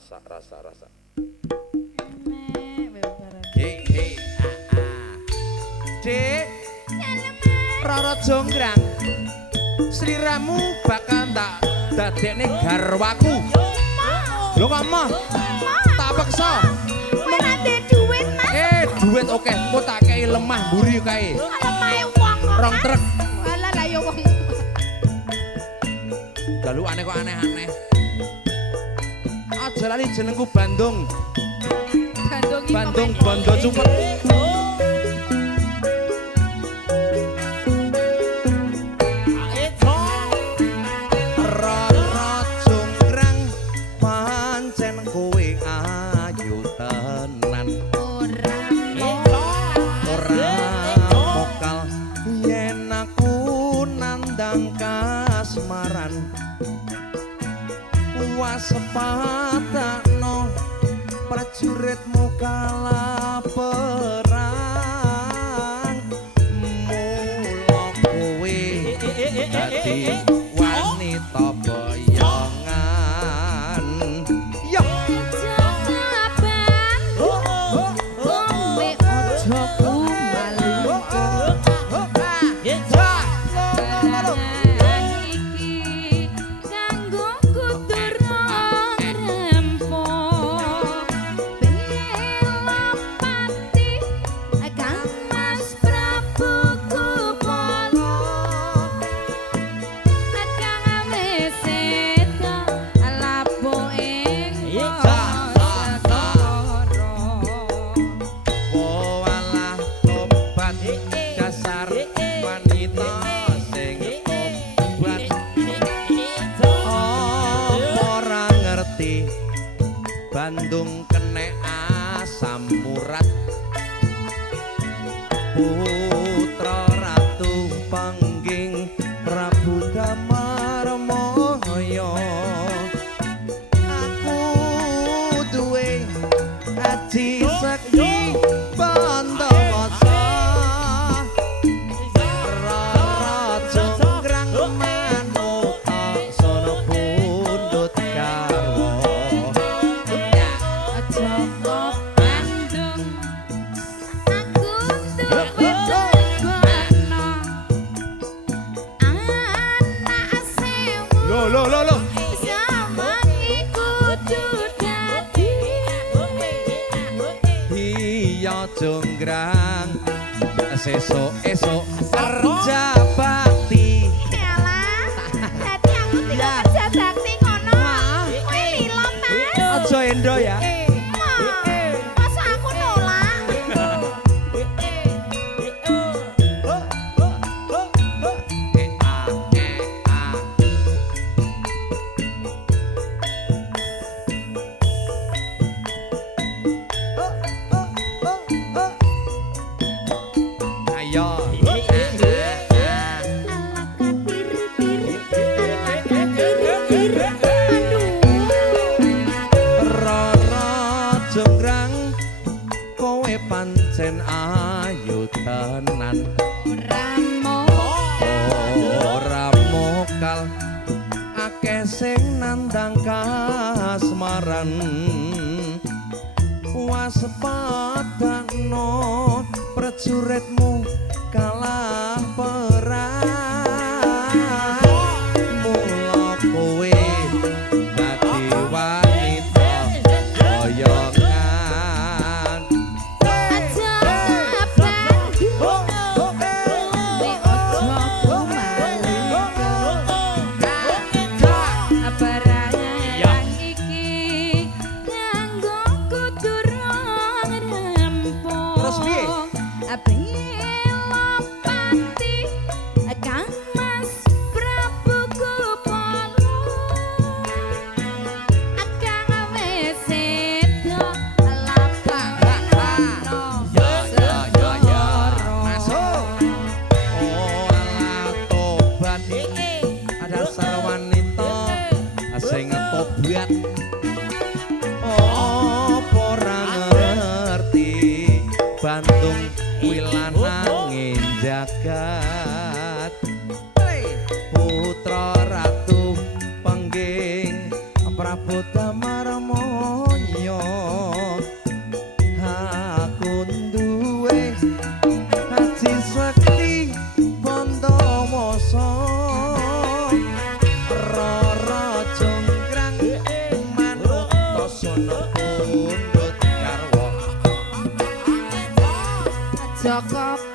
rasa. Hei, Dek, Rara Jonggrang, sliramu bakal tak dadekne garwaku. Lho kok mah? Tak paksa. Mana ada duit, Mas? Duit oke, kok tak kei lemah mburi kae. Lemahe wong kok. Rong truk. Alah lah ya wong. Galukane kok aneh-aneh. Aja lali jenengku Bandung. Bandung Bondo Cupet. Rara Jonggrang pancen kowe ayu tenan. Ora mokal yen aku nandang kasmaran. Waspadakno prajuritmu kalah perang. Mula kowe dadi wanita boyongan. Yo Bandung kene asam urat. Putra ratu pangging Prabu Damarmaya. Aku duwe aji sekti Bandawasa. Rara Jonggrang manut sono pundhut garwa. Lo. Iya Jonggrang esok kerja bakti. Dadi aku tidak kerja bakti ngono. Kowe lilo, Mas. Aja endo ya. Masa aku nolak? Ayo. Rara Jonggrang kowe pancen ayu tenan. Ora mokal akeh sing nandang kasmaran. Waspadakno prajuritmu kalah perang. Mula kowe dadi wanita boyongan. Terus piye? Bandung wilanangin jagat. Putra ratu pengging Prabu Damarmaya. ana pundhut garwa Joko